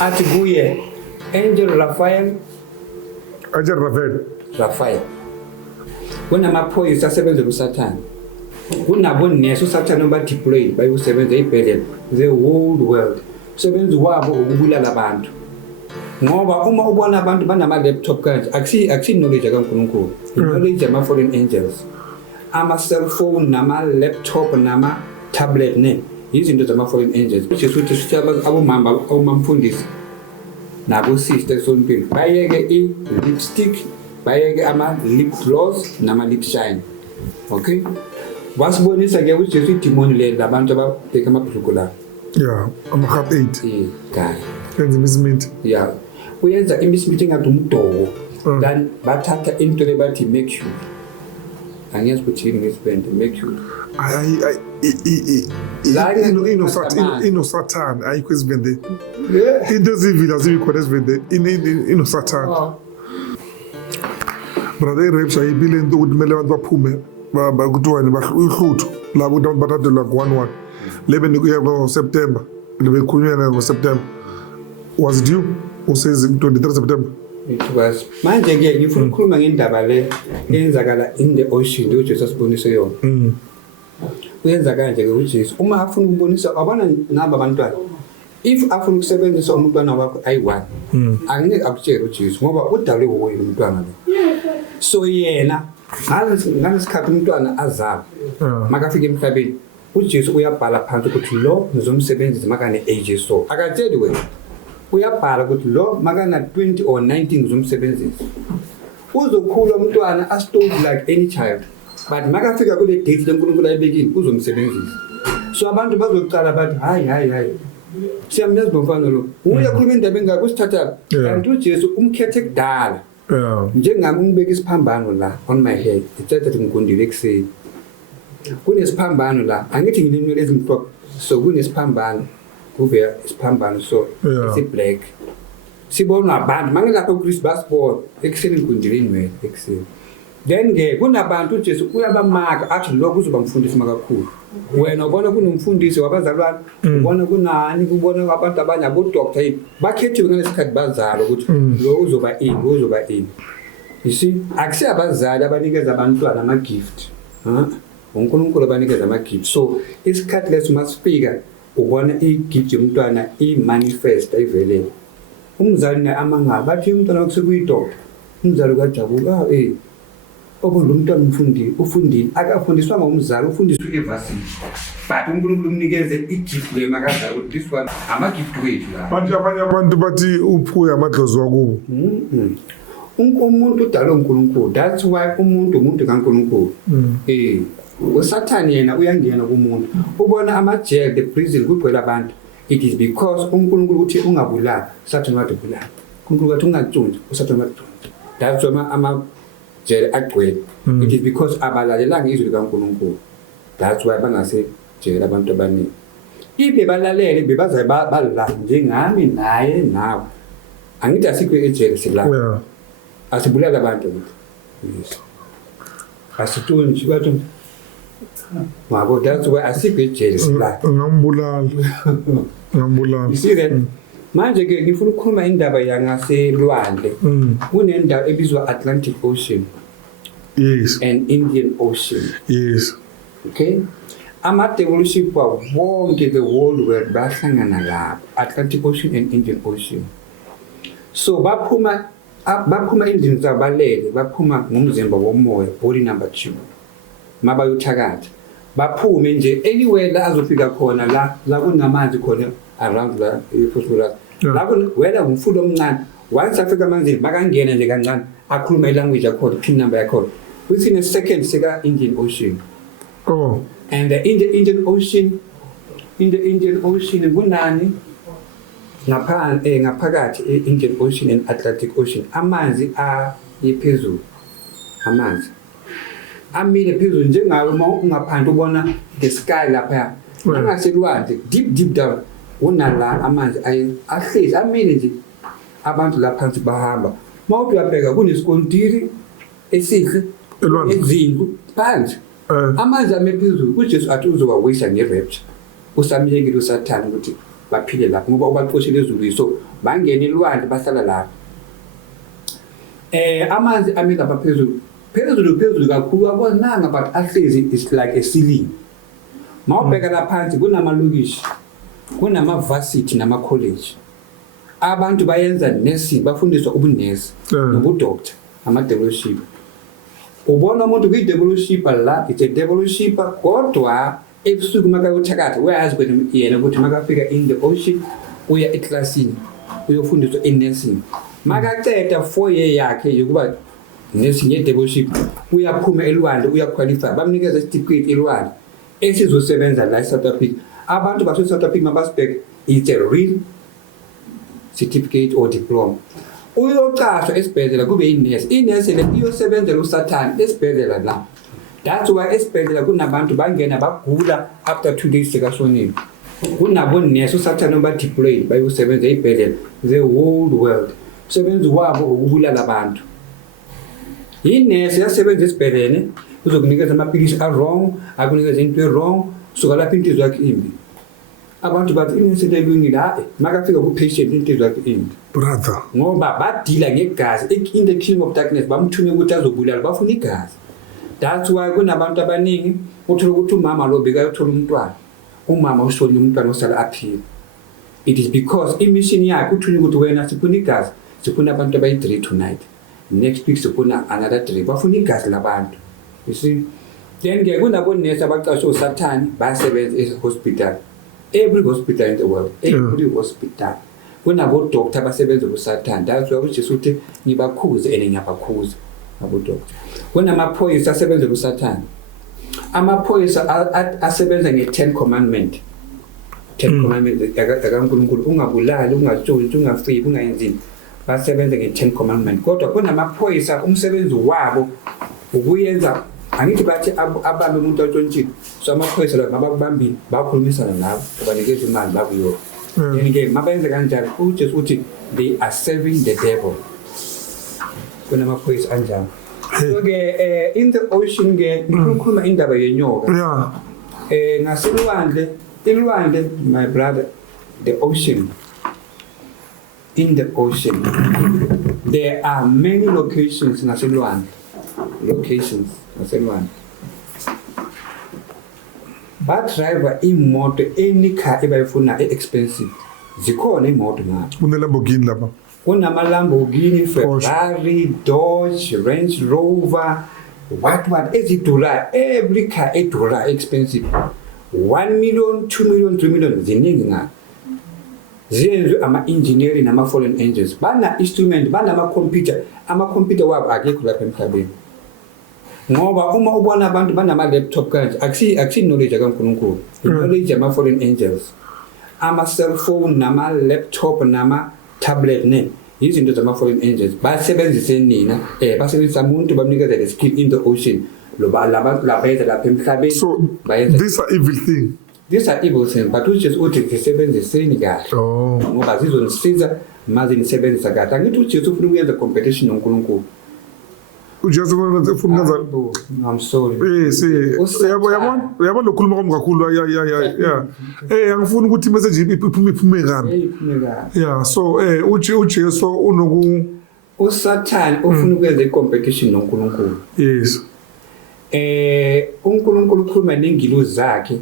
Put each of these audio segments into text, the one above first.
athi kuye Angel Raphael kunamaphoyisa asebenzela uSathane kunabonesi uSathane ba-deployed bayosebenza ey'bhedlela the whole world umsebenzi wabo ukubulala abantu ngoba uma ubona abantu banama-laptop kanje akusi-knowledge kaNkulunkulu i-knowledge yama-fallen angels ama-cellphone nama-laptop nama-tablet izinto zama-fallen angels Jesu uthi sithi abomamfundisi nabo-sister esontweni bayeke i-lipstick bayeke ama-lip gloss nama-lip shine okay wasibonisa-ke uJesu idimoni le labantu ababheka amabhuluko la ama-half 8 guy yenza imisiminti uyenza imisiminti engathi umdoko then bathatha into le bathi mercury angiyazi ukuthi yini ngesibende mercury inoSathane ayikho ezivende into ezivile azibikhona ezivende inoSathane brother i-rapture ayibile into ukuthi kumele abantu baphume kuthiwani uhlutho labo ukuthi abantu bathathelwa ku-1-1 lebe ndikuya ngoSeptember lebekhulunyana ngoSeptember was it you usezi 23 September it was manje-ke ngifuna ukukhuluma ngendaba le eyenzakala in the ocean uJesu asibonise yona uyenza kanje-ke uJesu uma afuna ukubonisa abana nabo abantwana if afuna ukusebenzisa umntwana wakho ayi-1 angeke akutshele uJesu ngoba udalwe wuye umntwana lo so yena ngalesikhathi umntwana azalwa makafika emhlabeni uJesu uyabhala phansi ukuthi lo ngizomsebenzisa makane-age so akatsheli wena uyabhala ukuthi lo makana 20 or 19 ngizomsebenzisa uzokhula umntwana as-told like any child but makafika kule date leNkulunkulu ayibekile uzomsebenzisa so abantu bazoqala bathi hayi siyamazi nomfana lo uyakhuluma indaba engaka usithatha kanti uJesu umkhethe kudala njengami ungibeka isiphambano la on my head ithatha ngikundile ekuseni kunesiphambano la angithi nginemnwele ezimhlophe so kunesiphambano kuvela isiphambano so isi-black sibona abantu mangelapho uKristu basibona ekuseni ngikundile inwele ekuseni then-ke kunabantu uJesu uyabamaka athi lokho uzoba umfundisi makakhulu wena ubona kunomfundisi wabazalwane ubona kunani kubona abantu abanye abodokta yini bakhethiwe ngalesikhathi bazalwa ukuthi lo uzoba ini you see akusi abazali abanikeza abantwana ama-gift uNkulunkulu abanikeza ama-gift so isikhathi leso masifika ubona i-gift yomntwana i-manifest ayivelele umzali amangaba bathi umntwana wakho sekuyidokta umzali kajabula obona umntwana ufundile akafundiswanga umzali ufundiswa evasini but uNkulunkulu umnikeze i-gift le makazali ukuthi this one ama-gift wethu la abanye abantu bathi uphuya amadlozi wakubo umuntu udalwe uNkulunkulu that's why umuntu kaNkulunkulu uSathane yena uyangena kumuntu ubona ama-jail the prison kugcwele abantu it is because uNkulunkulu uthi ungabulali uSathane wathi bulala uNkulunkulu wathi ungatshontsha uSathane wathi that's why ama-jail agcwele it is because abalalelanga izwi likaNkulunkulu that's why bangasejele abantu abaningi if bebalalele bebazayo balala njengami naye nawe angithi asikho ejele silala asibulala abantu yes asitshontshe bathi Mabo that's why asikho ejele silala ngambulala you see that manje ke ngifuna ukukhuluma indaba yangaselwandle kunendawo ebizwa Atlantic Ocean and Indian Ocean okay ama-devolution wonke the whole world bahlangana lapho Atlantic Ocean and Indian Ocean so baphuma endlini zabo balele baphuma ngomzimba womoya body number 2 mabayothakatha baphume nje anywhere la azofika khona la kunamanzi khona around la phosphorus la wena umfundo omncane once afika amanzini bakangena nje kancane akhuluma ilanguage yakhona pin number yakhona within a second seka Indian Ocean and in the Indian Ocean kunani ngaphakathi e-Indian Ocean and Atlantic Ocean amanzi ayiphezulu amanzi amile phezulu njengawe uma ungaphandle ubona the sky lapha angaselwandle deep down unala amanzi ahlezi amile nje abantu la phansi bahamba mawuthi uyabheka kunesikontiri esihle ezindlu phansi amanzi amephezulu uJesu athi uzoba wisa nge-rapture usamyekile uSathane ukuthi baphile lapho ngoba ubaxoshele ezulwini so bangena elwandle bahlala lapho. Amanzi amile lapha phezulu kakhulu abonanga but ahlezi is like a ceiling. Mawubheka lapha phansi kunamalokishi, kunama-varsity nama-college. Abantu bayenza nursing, bafundiswa ubunesi nobudoctor, ama-devoluship. Ubona umuntu kwi-devoluship la, it's a devoluship kodwa ebusuku makayothakatha uyazi yena ukuthi makafika in the ocean uya eklasini uyofundiswa i-nursing. Makaceda 4 year yakhe yokuba nursing ye-devoluship uyaphuma elwandle uyaqualify bamnikeza isitifiketi elwandle esizosebenza la eSouth Africa. Abantu base-South Africa mabasibheke it's a real certificate or diploma. Uyoqashwa esibhedlela kube inesi le iyosebenzela usathane esibhedlela la. That's why esibhedlela kunabantu bangena bagula after 2 days sekashonile. Kunabo nesi usathane ba-deployed bayosebenza esibhedlela the whole world. Umsebenzi wabo ukubulala abantu. Inesi yasebenza esibhedlela uzokunikeza amaphilisi a-wrong, akunikeza into e-wrong, suka lapho intizwa yakhe imbi. Abantu bathi inesi lelungile makafika ku-patient intizwa yakhe imbi. Brother. Ngoba badila ngegazi in the kingdom of darkness bamthume ukuthi azobulala bafuna igazi. That's why kunabantu abaningi uthola ukuthi umama lo bekayothola umntwana. Umama ushonile umntwana osala aphila. It is because imission yakhe uthunywe ukuthi wena sifuna igazi, sifuna abantu abayi-3 tonight. Next week sifuna another 3. Bafuna igazi labantu. You see? Then kunabonesi abaqashwe usathane bayasebenza e-hospital. Every hospital in the world, every hospital. Kunabo-doctor abasebenza kusathane. That's why uJesu uthi ngibakhuze and ngiyabakhuza abo-doctor. Kunamaphoyisa asebenza kusathane. Amaphoyisa asebenza nge-10 commandment. 10 commandment akaNkulunkulu ungabulali, ungatshontshi, ungafiki, ungayenzini. Basebenza nge-10 commandment. Kodwa kunamaphoyisa umsebenzi wabo ukuyenza angithi bathi abambe umuntu otshontshiwe. So amaphoyisa la mabakubambile bakhulumisana nabo banikeza imali bakuyo. Yeke mabenza kanjalo uJesu uthi they are serving the devil. Kunamaphoyisa anjalo. So ke in the ocean ke ngikhuluma indaba yenyoka. Yeah. Ilwandle my brother, the ocean. In the ocean there are many locations naselwandle. Badriver imoto any car ebayifuna expensive. Zikhona imoto ngapha. Kunelamborghini lapha. Kunama-Lamborghini, Ferrari, Dodge, Range Rover, what ezidura, every car edura expensive. 1 million, 2 million, 3 million ziningi ngapha. Zenze ama-engineering nama-foreign engines. Bana-instrument, banama-computer. Ama-computer wabo akekho lapha emhlabeni. Ngoba uma ubona abantu banama-laptop kanje akusi knowledge kaNkulunkulu. Knowledge ama-foreign angels. Ama-cellphone nama-laptop nama-tablet izinto zama-foreign angels basebenzise nina basebenzisa umuntu bamnikeza the skill in the ocean labantu labenza lapha emhlabeni. So these are evil things. These are evil things, but uJesu uthi zisebenziseni kahle. Ngoba zizonisiza maze nisebenzisa kahle. Angithi uJesu ufuna ukuyenza competition noNkulunkulu. uJesu ufuna ukwenza. I'm sorry. Uyabona lokhuluma kwami kakhulu yeah. Angifuni ukuthi message iphume kabi. Yeah, so uJesu unoku uSathane ufuna ukwenza icompetition noNkulunkulu. Yes. uNkulunkulu ukhuluma nengilosi zakhe.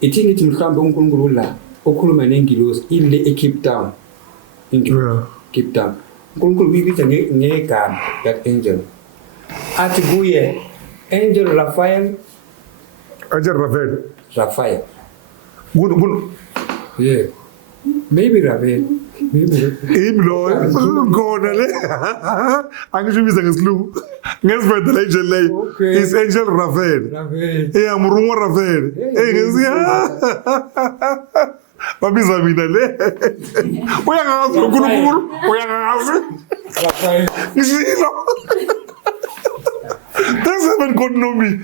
Ithi ngithi mhlawumbe uNkulunkulu la ukhuluma nengilosi ile eCape Town. Cape Town. uNkulunkulu uyibiza ngegama that angel. Athi kuye Angel Raphael. Good. Yeah. Maybe Raphael. Imlo ngona le. Angishibiza ngesilungu. Ngesibedela angel leyo. Is Angel Raphael. Amurungo Raphael. Ngesiya. Babiza mina le. Uyangazi uNkulunkulu, uyangazi. Raphael. Ngishilo. Doesn't God know me?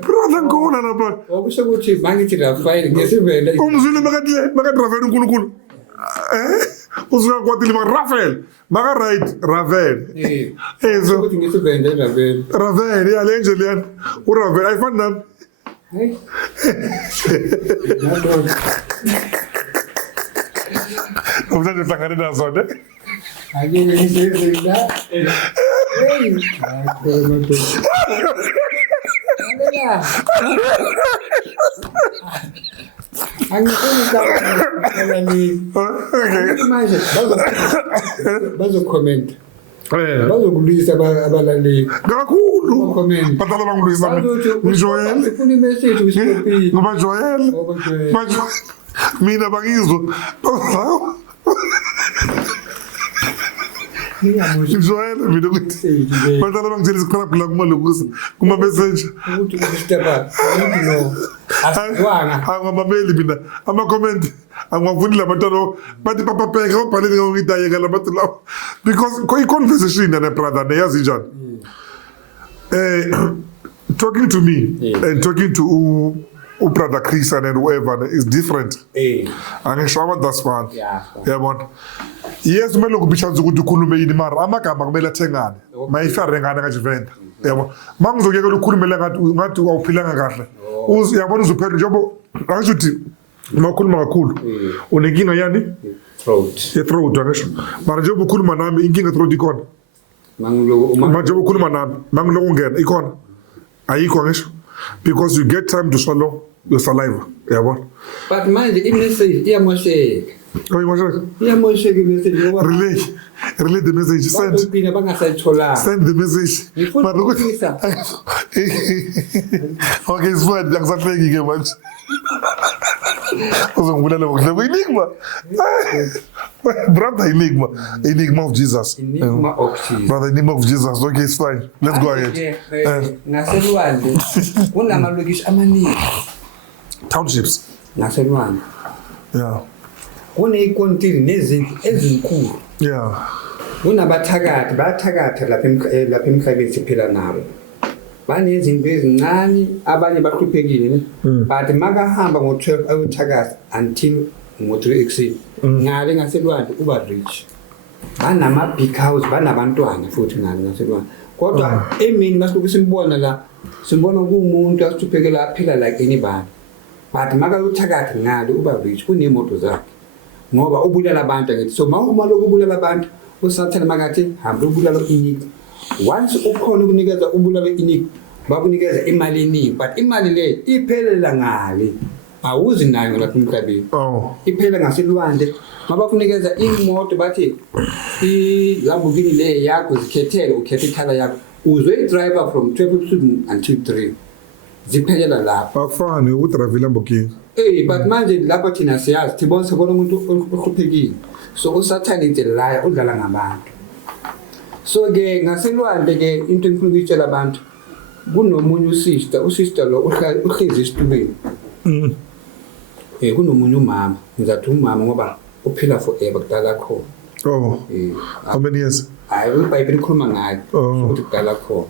Brother ngona lapha. Okusho ukuthi mangithi Raphael ngesivele. Umzwile makathi Raphael uNkulunkulu. Usuka kwathi Raphael. Maka right Raphael. So ukuthi ngesivele Raphael. Raphael ya le angel yana. URaphael ayifani nami. Umhlanje hlangane nazo ne. Angeke ngisenze la. Hey. Manje bazo-comment bazokulwisa abalaleli kakhulu batala bangilwisa ngijoyele ufuna imessage usiphile ngobajoyele mina bangizwa ngijoyele mina ukuthi batala bangitshela isikrabhu la kumalokusa kuma-message ukuthi usisteba no asiwanga angwamameli mina ama-comment angwavuni la bantwana bathi papapeka babhalele ngangidayeka la bantu lawo because i-conversation yana brother neyazi njani talking to me and talking to brother Chris and whoever is different angisho abantu asifani yabona yes kumele kube chance ukuthi ukhulume yini mara amagama kumele athengane mayifare ngane kajivenda yabo mangizokuyekela ukukhulumela ngathi awuphilanga kahle uyabona uzuphela njengoba angisho ukuthi makhuluma kakhulu unenkinga yani throat angisho mara njengoba ukhuluma nami inkinga throat ikhona manje ukhuluma nami mangiloko ungena ikhona ayikho angisho because you get time to swallow your saliva yabona but manje imessage iyamosheka iyamosheka imessage ngoba relay the message send bangasayitholanga the message okay it's fine akusahleki ke manje uzongibulala ngokuhle enigma brother enigma of Jesus brother enigma of Jesus okay it's fine let's go ahead ngaselwandle kunamalokishi amaningi townships ngaselwandle kuneyikontini nezinto ezinkulu kunabathakathi bathakatha lapha emhlabeni siphila nabo banezinto ezincane abanye bahluphekile but makahamba ngo-12 ayothakatha until ngo-3 ekuseni ngale ngaselwandle uba rich banama-big house banabantwana futhi ngale ngaselwandle kodwa emini masiloku simbona la simbona kuwumuntu asihluphekela aphila like anybody but makayothakatha ngale uba rich kunemoto zakhe ngoba ubulala abantu ngithi so uma lokhu ubulala abantu usathana makathi hamba ubulala inika once ukhona ukunikeza ubulala inika bakunikeza imali eningi but imali le iphelela ngale awuzi nayo lapha emhlabeni iphela ngaselwandle mabakunikeza imoto bathi iLamborghini le yakho zikhethele ukhethe ikhala yakho uzwe driver from 12 until 3 ziphelela lapha akufani ukudrive iLamborghini but manje lapha thina siyazi thibona sekona umuntu ohluphekile so usathane nje la udlala ngabantu so ke ngaselwandle ke into engifuna ukuyitshela abantu kunomunye usister lo uhlezi esitubeni kunomunye umama ngizathi umama ngoba uphila forever kudala khona how many years hayi iBhayibheli ikhuluma ngayo ukuthi kudala khona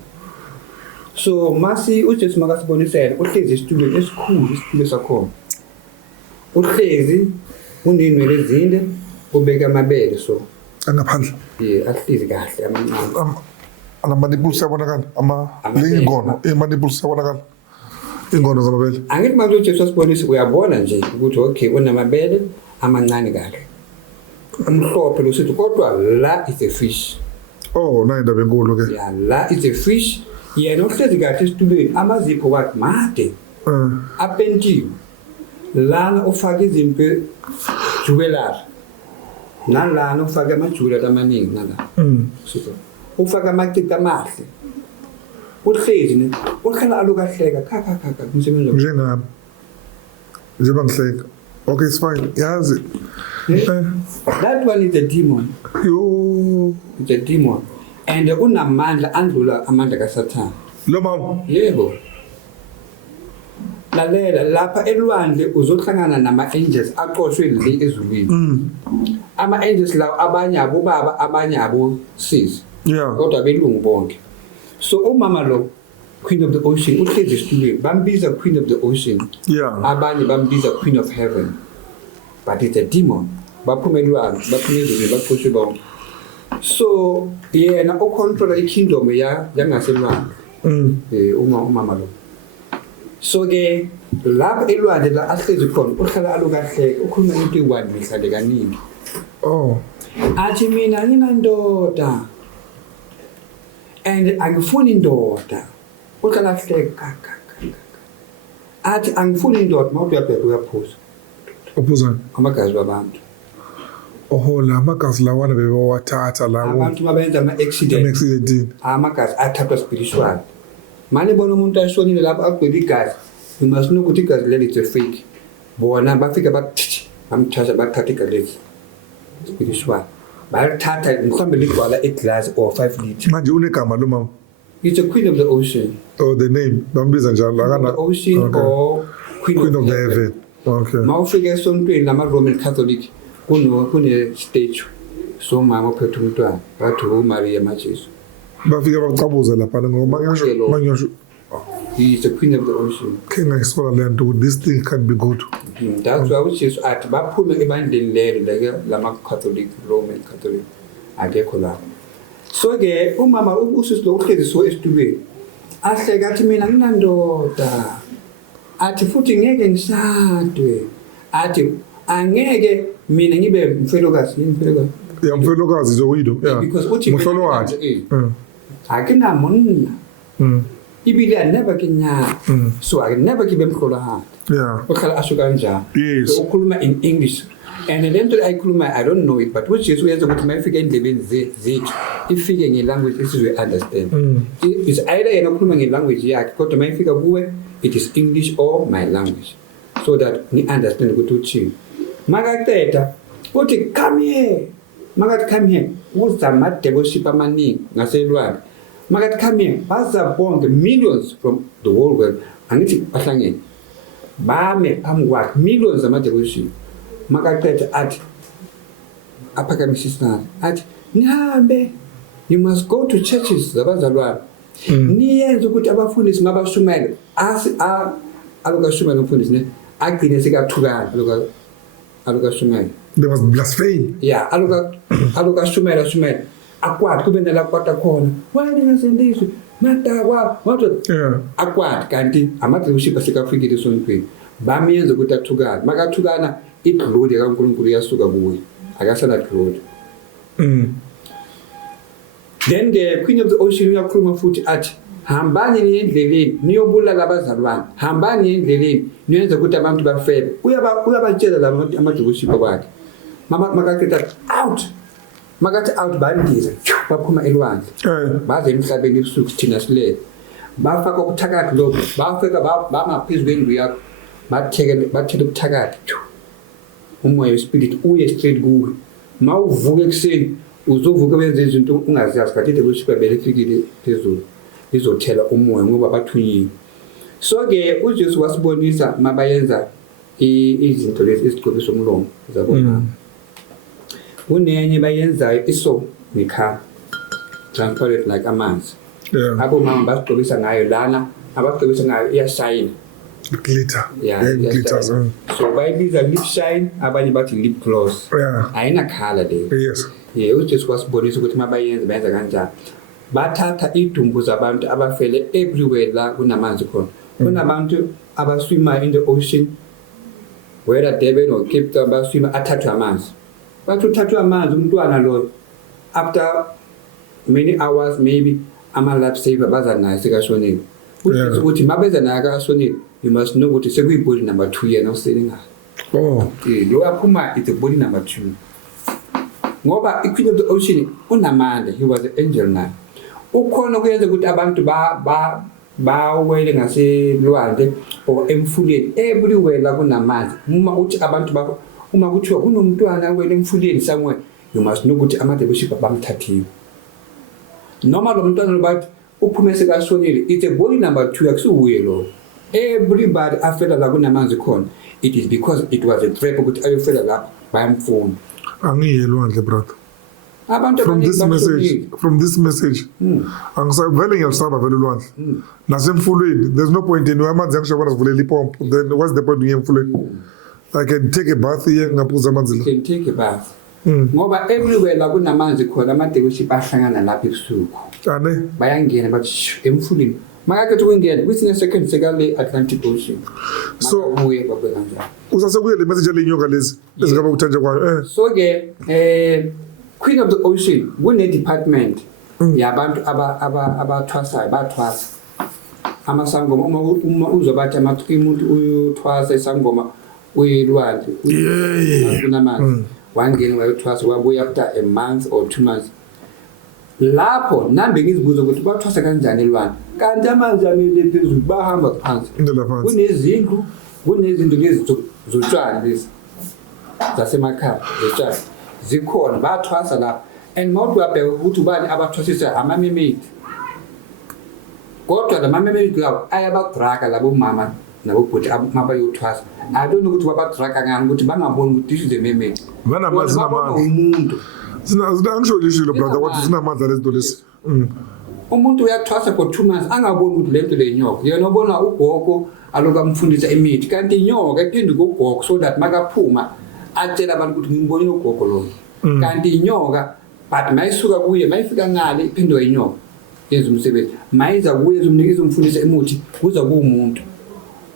so masi uJesu makasibonisela uhlezi esitubeni esikhulu isitulo sakhona uhlezi unenwele ezinde ubeka amabele so angaphandle ahlezi kahle amancane ama-nipples yabonakala ama-nipples yabonakala iy'ngono zamabele angithi manje uJesu asibonise uyabona nje ukuthi okay unamabele amancane kahle amhlophe lo sithi kodwa la is a fish nayo indaba enkulu ke la is a fish yena uhlezi kahle esitubeni amazipho wakhe made apentiwe lana ufake izinto jewelry nalana ufake amajewelry amaningi nala ufake amacita amahle uhlezi uhlala alokahleka kha umsebenzi njengami njengoba ngihleka okay it's fine yazi that one is a demon it's a demon and unamandla andlula amandla kaSathane lo mama yebo lalela lapha elwandle uzohlangana nama-angels aqoshwe le ezulwini ama-angels lawo abanye abobaba abanye abosisi kodwa belungu bonke so umama lo Queen of the Ocean uhlezi esitulweni bambiza Queen of the Ocean abanye bambiza Queen of Heaven but it's a demon baphumelelwana baphumezile baqoshwe bonke so yena ocontrola ikingdom yangaselwandle umama lo so ke lapha elwandle la ahlezi khona uhlala alukahleke ukhuluma into eyi-1 mihlale kaningi athi mina nginandoda and angifuni indoda uhlala ahleka athi angifuni indoda mawuthi uyabheka uyaphuza uphuzani amagazi wabantu la magazi lawana bebewathatha lawo abantu mabenza ama-accident amagazi athathwa spiritual manje bona umuntu ashonile lapho agcwele igazi you must know ukuthi igazi leli it's a fake bona bafika bamthatha bathatha igazi leli spiritual bayathatha mhlawumbe ligcwala iglass or 5 liters manje unegama lo mama it's a queen of the ocean the name bambiza njalo akana the ocean or queen of the heaven okay mawufika esontweni lama-Roman Catholic kune statue so mama ophethe umntwana bathi uMaria maJesu bafika bacabuza lapha ngoba manje he is the queen of the ocean ngayisola lento this thing can't be good that's why uJesu athi baphume ebandleni lelo lama-Catholic Roman Catholic akekho lapho so ke umama usisi lo uhlezi so esitulweni ahleka athi mina nginandoda athi futhi ngeke ngishadwe athi angeke mina ngibe mfelokazi mfelokazi zoyido because uthi mhlolo wakhe akinamonna ibile never kinya so I never give him mhlolo ukhala asho kanjani so ukhuluma in English and lento ayikhuluma I don't know it but which is uyenza ukuthi mayifika endlebeni zethu ifike ngelanguage esizwe understand is either yena ukhuluma ngelanguage yakhe kodwa mayifika kuwe it is English or my language so that ni understand ukuthi uthini makaqeda uthi come here makathi come here uzama devoship amaningi ngaselwandle makathi come here baza bonke millions from the whole world angithi bahlangene bame phambi kwakhe millions ama devoship makaqeda athi aphakamisisana athi nihambe you must go to churches zabazalwane niyenze ukuthi abafundisi mabashumayela alukashumayela umfundisi ne agcine sekathukana alukashumayela they must blaspheme alukashumayela akwadi kube nalakwata khona wena ngasendizwe madakwa wathi akwadi kanti amadlevuship asekafikile esontweni bamiyenza ukuthi athukane makathukana iglodi kaNkulunkulu yasuka kuye akasana glodi then the queen of the ocean uyakhuluma futhi athi hambani niye endleleni niyobulala abazalwane hambani endleleni niyenza ukuthi abantu bafebe uyabatshela laba amajukuship kwakhe makaqeda makathi out bandiza baphuma elwandle baze emhlabeni ebusuku thina silele bafaka ukuthakathi lokho bafika bamaphezulu kwendlu yakho bathela ukuthakathi umoya wespirit uye straight kuwe mawuvuka ekuseni uzovuka benze izinto ungaziyazi kanti devoship abelefikile phezulu izothela umoya ngoba bathunyiwe so ke uJesu wasibonisa mabayenza izinto lezi esigcobisa umlomo zabona kunenye bayenzayo iso nekhala transparent like amanzi abo mama basigcobisa ngayo lana abagcobisa ngayo iyashine glitter glitters so bayibiza lip shine abanye bathi lip gloss ayina color le uJesu wasibonisa ukuthi mabayenza bayenza kanjani bathatha idumbu zabantu abafele everywhere la kunamanzi khona kunabantu abaswima in the ocean whether Durban or Cape Town baswima athathwa amanzi bathi uthathwa amanzi umntwana lo after many hours maybe ama life saver baza naye sekashonile ukuthi mabeza naye akashonile you must know ukuthi sekuyibody number 2 yena usele ngayo lo aphuma it's a body number 2 ngoba iqueen of the ocean unamandla he was an angel now ukhona kuyenza ukuthi abantu bawele ngaselwandle or emfuleni everywhere la kunamanzi uma uthi abantu uma kuthiwa kunomntwana wele emfuleni somewhere you must know ukuthi amadevoship bamthathiwe noma lo mntwana bathi uphume sekashonile it's a body number 2 akusuye lo everybody afela la kunamanzi khona it is because it was a trap ukuthi ayofela lapho bayamfuna angiyelwandle brother abantu from this message angisavele ngiyasaba vele ulwandle nasemfulweni there's no point in amanzi angisho sivulela ipompo then what's the point uye emfulweni I can take a bath here ngaphuza amanzi la can take a bath ngoba everywhere la kunamanzi khona amadevoship ahlangana lapha ebusuku bayangena bathi emfulweni makakhetha ukungena kwisine second sekale Atlantic Ocean So uye babe kanjalo usasekuye le message lenyoka lezi ezingaba kuthanje kwayo so ke Queen of the Ocean kune department yabantu abathwasayo bathwasa amasangoma uma uzobathi umuntu uyothwasa isangoma uyelwandle kunamanzi wangena wayothwasa wabuya after a month or 2 months lapho nambe ngizibuza ukuthi bathwasa kanjani elwandle kanti amanzi amile phezulu bahamba phansi kunezinto lezi zotshwala lezi zasemakhaya zotshwala zikhona bathwasa lapho and mawuthi uyabheka ukuthi ubani abathwasisa amamemedi kodwa la mamemedi lawo ayabadraga labo mama nabobhuti mabayothwasa I don't know ukuthi babadraga ngani ukuthi bangaboni ukuthi this is a memedi banamazi umuntu angisho lishilo brother wathi sinamandla lezinto lesi umuntu uyathwasa for 2 months angaboni ukuthi lento lenyoka yena ubona ugogo aloku amfundisa imithi kanti inyoka iphinde kugogo so that makaphuma atshela abantu ukuthi ngibonile ugogo lo kanti inyoka but mayisuka kuye mayifika ngale iphinde inyoka yenza umsebenzi mayiza kuye izomnikeza umfundisa imithi kuza kuumuntu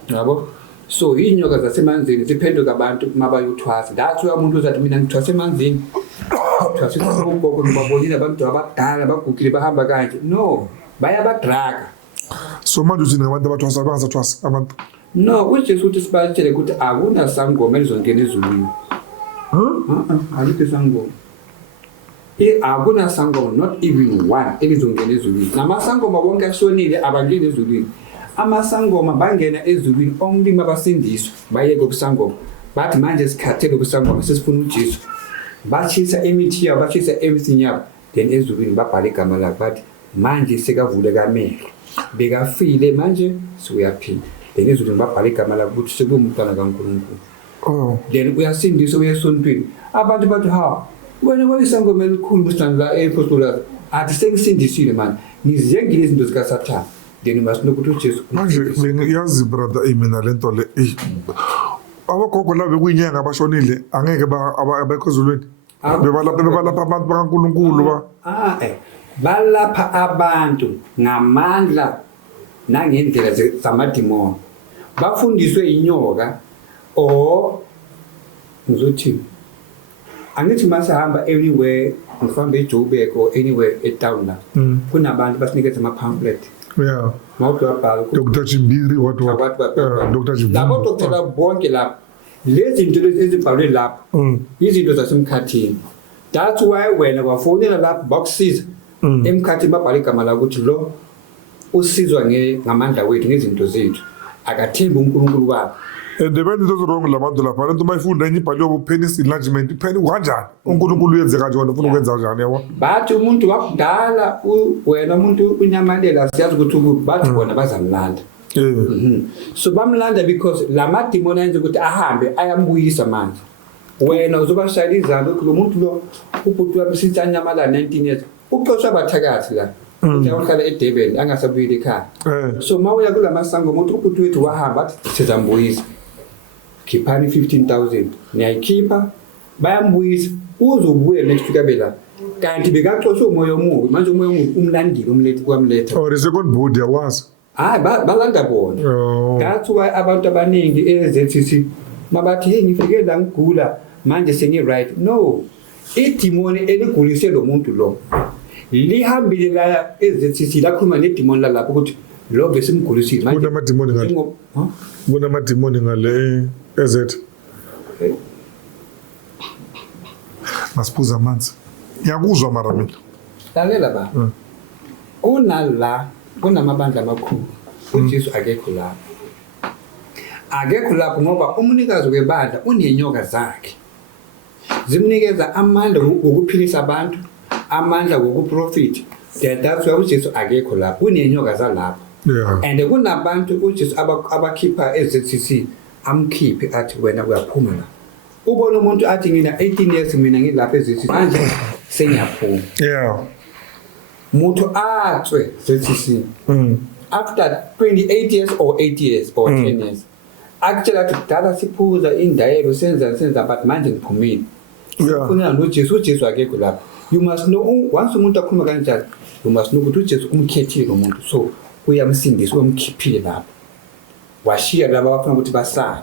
yabo so inyoka zasemanzini ziphenduka abantu mabayothwasa that's why umuntu uzathi mina ngithwasa emanzini thwasa ugogo ngibabonile abantu abadala bagugile bahamba kanje no bayabadraga so manje uthini ngabantu abathwasa bangasathwasa abantu no uJesu uthi sibatshele ukuthi akuna sangoma elizongena ezulwini alikho sangoma akuna sangoma not even one elizongena ezulwini namasangoma bonke ashonile abangeni ezulwini amasangoma bangena ezulwini only mabasindiswa bayeke kusangoma bathi manje sikhathele kusangoma sesifuna uJesu bachisa imithi yabo bachisa everything yabo then ezulwini babhale igama lakhe bathi manje sekavule kamehlo bekafile manje siyaphila then ezulwini babhale igama lakhe ukuthi sekuyumntwana kaNkulunkulu then uyasindiswa uyesontweni abantu bathi ha wena wayisangoma elikhulu busandla ePostolate athi sengisindisile man ngiziye ngilezinto zikaSathane then masinokuthi uJesu manje bengiyazi brother mina lento le abagogo la bekuyinyanga abashonile angeke abekho ezulwini bebalapha abantu bakaNkulunkulu balapha abantu ngamandla nangendlela zamadimoni bafundiswe inyoka ngizothi angithi masahamba anywhere ngifambe eJoburg or anywhere etown la kunabantu basinikeza ama pamphlet mawuqabhala Dr. Chimbiri what Dr. Chimbiri labo doctor bonke lapha lezi zinto ezibhalwe lapha izinto zasemkhathini that's why wena wafonela lapha bakusiza emkhathini babhala igama la ukuthi lo usizwa ngamandla wethu ngezinto zethu akathemba uNkulunkulu wakhe and the when those wrong labantu lapha lento mayifunda enye ibhalwe penis enlargement ipheni kanjani uNkulunkulu uyenze kanje wena ufuna ukwenza kanjani yabo bathi umuntu wakudala wena umuntu unyamalela siyazi ukuthi bathi bona bazamlanda so bamlanda because lama demon enze ukuthi ahambe ayambuyisa manje wena uzobashayela izandla ukuthi lo muntu lo ubhuti wami since anyamala 19 years uqoshwa abathakathi la uhlala eDurban angasabuyile ekhaya so mawuya kulamasango umuntu ubhuti wethu wahamba athi sizambuyisa khiphani 15,000 niyayikhipha bayambuyisa uzobuya next week abela kanti bekaxoshwe umoya omubi manje umoya omubi umlandile umlethi kwamletha or second board yawazi balanda bona that's why abantu abaningi eZCC mabathi hey ngifike la ngigula manje sengi right no idemoni eligulise lo muntu lo lihambile la eZCC lakhuluma nedemoni la lapho ukuthi lo besimgulisile manje kunamademoni ngale kunamademoni ngale ezethu masiphuza amanzi ngiyakuzwa mara mina lalela ba kunamabandla amakhulu uJesu akekho lapho ngoba umnikazi webandla unenyoka zakhe zimnikeza amandla okuphilisa abantu amandla okuprofit that's why uJesu akekho lapho unenyoka zalapho and kunabantu uJesu abakhipha eZCC amkhiphe athi wena uyaphuma la ubona umuntu athi ngina 18 years mina ngilapha eZCC manje sengiyaphuma umuntu atswe ZCC after 28 years or 8 years or 10 years actually kudala siphuza indayelo senza but manje ngiphumile ufuna noJesu akekho lapha you must know once umuntu akhuluma kanjalo you must know ukuthi uJesu umkhethile umuntu so uyamsindisa uyamkhiphile lapho washiya laba abafuna ukuthi basale.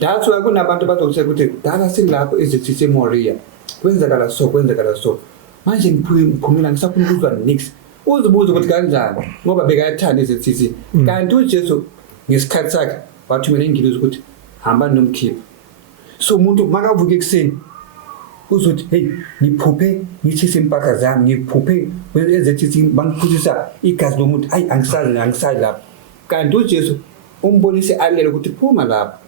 That's why kunabantu bazokutshela ukuthi dala silapho ezithi eMoria kwenzakala so manje ngiphumela ngisafuna ukuzwa nix uzibuza ukuthi kanjani ngoba bekayathanda ezithi kanti uJesu ngesikhathi sakhe wathumela ingilosi ukuthi hamba nomkhipha. So umuntu makavuka ekseni uzothi hey ngiphuphe ngithise impaka zami ngiphuphe ezithi bangiphuthisa igazi lomuntu ayi angisazi lapho kanti uJesu umbonise alele ukuthi phuma lapho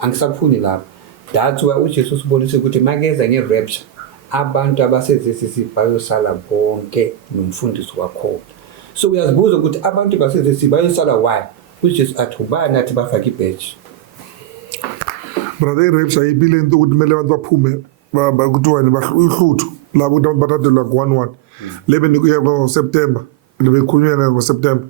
angisafuni lapho. That's why uJesu usibonise ukuthi makeza ngerapture abantu abasezesisi bayosala bonke nomfundisi wakho. So uyazibuza ukuthi abantu basezesisi bayosala why uJesu athi ubani athi bafaka ibheji. Brother, irapture ayibile into ukuthi kumele abantu baphume bakuthiwani bahluthu labo abantu bathathelwa ku-1-1 lebe nikuya ngoSeptember bekhulunywa ngoSeptember.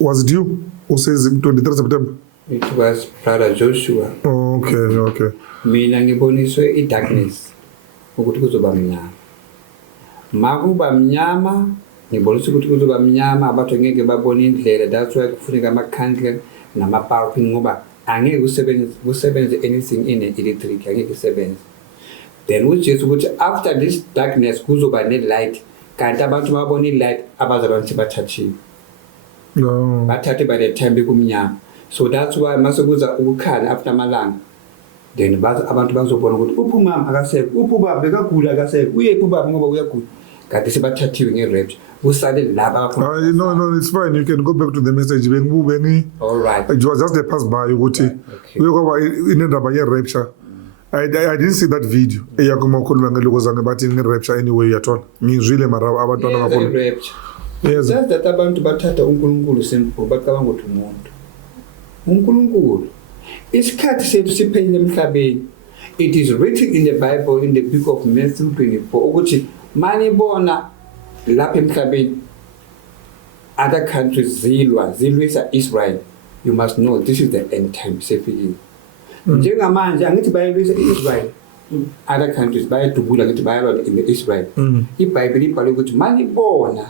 Was it you who says 23 September? It was Brother Joshua. Okay. Mina ngiboniswe i-darkness ukuthi kuzoba mnyama. Makuba mnyama ngiboniswe ukuthi kuzoba mnyama abantu ngeke babone indlela. That's why kufuneka ama-candle nama-bulb ngoba angeke kusebenze anything in electric angeke isebenze. Then uJesu ukuthi after this darkness kuzoba ne-light kanti abantu babona i-light abazabantu bathathiwe. No. Bathathe by the time bekumnyama. So that's why masekuza ukukhala after amalanga then abantu bazobona ukuthi uphumama akasekho uphubaba bekagula akasekho uyephi ubaba ngoba uyagula kanti sebathathiwe ngerapture usale laba no it's fine, you can go back to the message all right. It was just a pass by ukuthi uyokuba inendaba ye-rapture. I didn't see that video eyakuma ukhuluma ngelokozange bathi nge-rapture anyway yathola ngizwile mara abantwana bakhulu. Yes, just that abantu bathatha uNkulunkulu simple bacabanga ukuthi uNkulunkulu isikhathi sethu siphelile emhlabeni. It is written in the Bible in the book of Matthew 24 ukuthi manibona lapha emhlabeni other countries zilwisa Israel, you must know this is the end time sefikile. Njengamanje angithi bayilwisa Israel other countries bayadubula ngithi bayalwa in Israel. iBhayibheli ibhale ukuthi manibona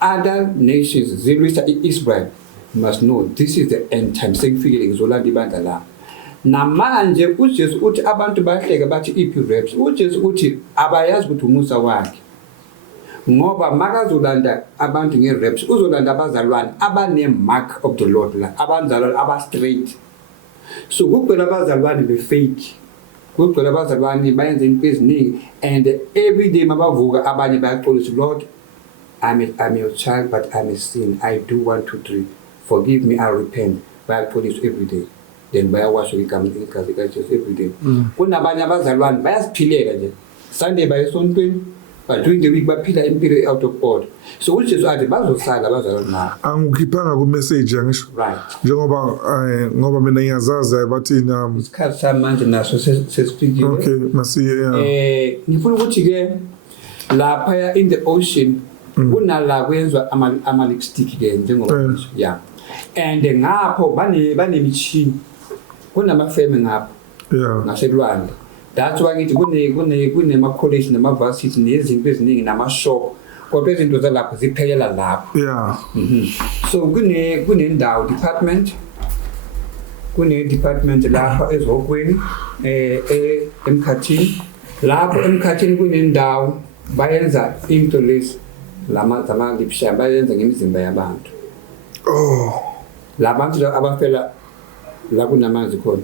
other nations zilwisa Israel, you must know this is the end time sekufikile ngizolanda ibandla la. Namanje uJesu uthi abantu bahleke bathi iphi rapture. uJesu uthi abayazi ukuthi umusa wakhe ngoba makazolanda abantu ngerapture uzolanda abazalwane abane-mark of the Lord la abazalwane aba-straight. So kugcwele abazalwane be-fake, kugcwele abazalwane bayenze into eziningi and every day mabavuka abanye bayaxolisa Lord I'm your child but I'm a sin, I do 1 2 3 forgive me, I repent. Bayaxolisa every day then bayawashwa igama igazi likaJesu every day. Kunabanye abazalwane bayaziphilela nje Sunday bayesontweni but during the week baphila impilo out of order. So uJesu athi bazosala abazalwane nabo. Angikhiphanga ku-message angisho Right. ngoba mina ngiyazazi bathini isikhathi samanje naso sesifikile. Okay masiye ngifuna ukuthi ke lapha in the ocean kunala kwenziwa ama-lipstick ke njengoba yeah and ngapho banemishini kunamafeme ngapho ngaselwandle. That's why ngithi kunema-college nama-varsity nezinto eziningi nama-shop kodwa izinto zalapho ziphelela lapho. So kunendawo department lapha ezokweni emkhathini. Lapho emkhathini kunendawo bayenza into lezi zama-lipshine bayenza ngemizimba yabantu. Labantu abafela la kunamanzi khona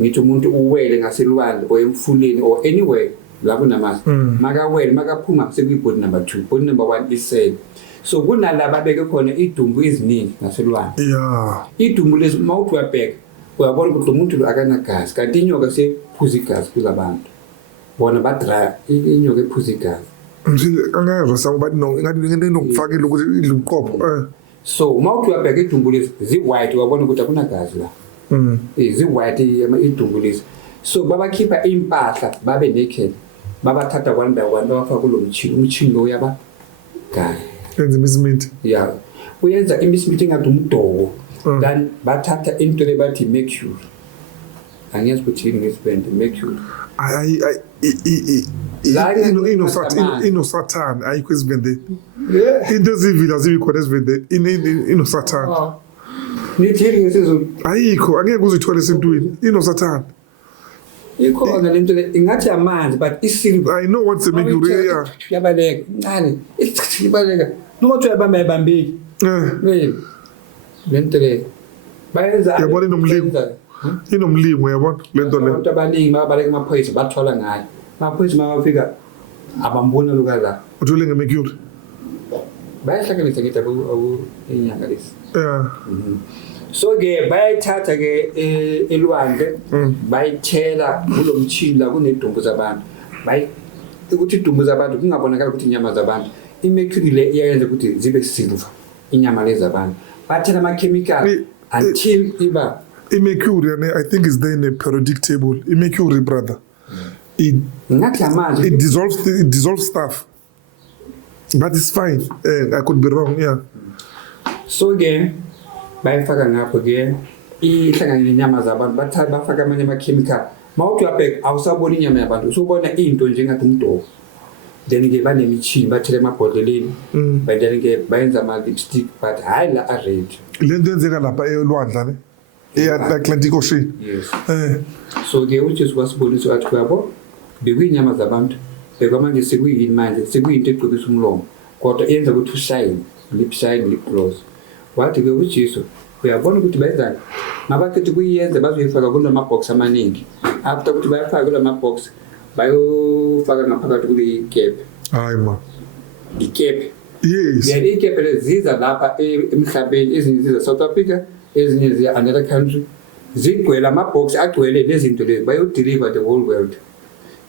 ngithi umuntu uwele ngaselwandle or emfuleni or anywhere la kunamanzi makawele makaphuma sekuyibhodi number 2 bhodi number 1 isele. So kunalaba beke khona idumbu eziningi ngaselwandle. Idumbu lezi mawuthi uyabheka uyabona ukuthi umuntu lo akanagazi kanti inyoka sephuza igazi kulabantu bona badra inyoka ephuza igazi. Angezwa sakuba ngathi nokufakile ukuthi idla uqopho. So mawuthi uyabheka idumbu lezi zi-white uyabona ukuthi akunagazi la. Zi-white idumbu lezi. So babakhipha impahla babe naked babathatha one by one babafaka kulo umchini lo uyaba gayi yenza imisimithi. Yeah, uyenza imisimithi ngathi umdoko. Then bathatha into le bathi mercury angiyazi ukuthi yini ngesibende mercury inosathane ayikho esivendeni yeah into ezivile azibi khona esivendeni inosathane nithini ngesizulu ayikho angeke uzithole esintwini inosathane ikhona lento le ingathi amanzi but isilver I know what's the mercury yeah yabaleka incane ibaleka noma uyabamba ebambeki lento le bayenza yabona inomlimo yabona lento le abantu abaningi babaleka amaphoyisa bathola ngayo amaphoyisa mabafika abambona lokala uthole ngemercury bayahlanganisa ngithi inyanga lesi yeah so ke bayayithatha ke elwandle bayithela kulomchini la kunedumbu zabantu ukuthi idumbu zabantu kungabonakala ukuthi inyama zabantu imercury le iyayenza ukuthi zibe silver inyama lezi zabantu bathela ama chemical until iba imercury and I think is there in a periodic table imercury brother it dissolves stuff but it's fine I could be wrong yeah so again bayifaka ngapho ke ihlangana nenyama zabantu bathatha bafaka amanye ama chemical mawuthi uyabheka awusabona inyama yabantu usubona into njengathi umdoko then ke banemichini bathele emabhodleleni then ke bayenza ama lipstick but hayi la a red lento yenzeka lapha elwandla ne e-Atlantic Ocean yes so ke uJesu wasibonisa wathi yabo bekuyinyama zabantu bekwamanje sekuyini manje sekuyinto egcobisa umlomo kodwa yenza ukuthi ushine lip gloss wathi ke uJesu uyabona ukuthi bayenzani mabakhethi kuyenza bazoyifaka kulama box amaningi after ukuthi bayafaka kulama box bayofaka ngaphakathi kule cap hayi ma i-cap yes then i-cap leziza lapha emhlabeni ezinye ziza South Africa ezinye ziya another country zigcwele ama-box agcwele lezinto lezi bayodeliver the whole world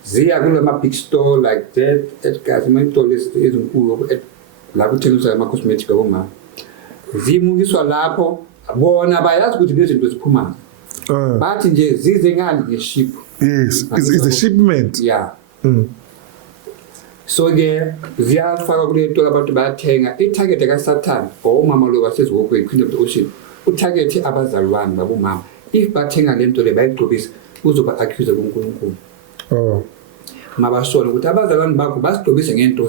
ziya kulama big store like that ezimayitolo ezinkulu la kuthengiswa ama-cosmetic abomama zimukiswa lapho bona bayazi ukuthi lezi zinto ziphuma bathi nje zize ngani nge-ship yes it's a shipment yeah so ke ziyafaka kule nto abantu bayathenga i-target kaSathane or umama lo wasezokwe Queen of the Ocean u-target abazalwane babomama if bathenga le nto le bayigcobisa uzoba accuse kuNkulunkulu mabashona ukuthi abazalwane bakho basigcobise ngento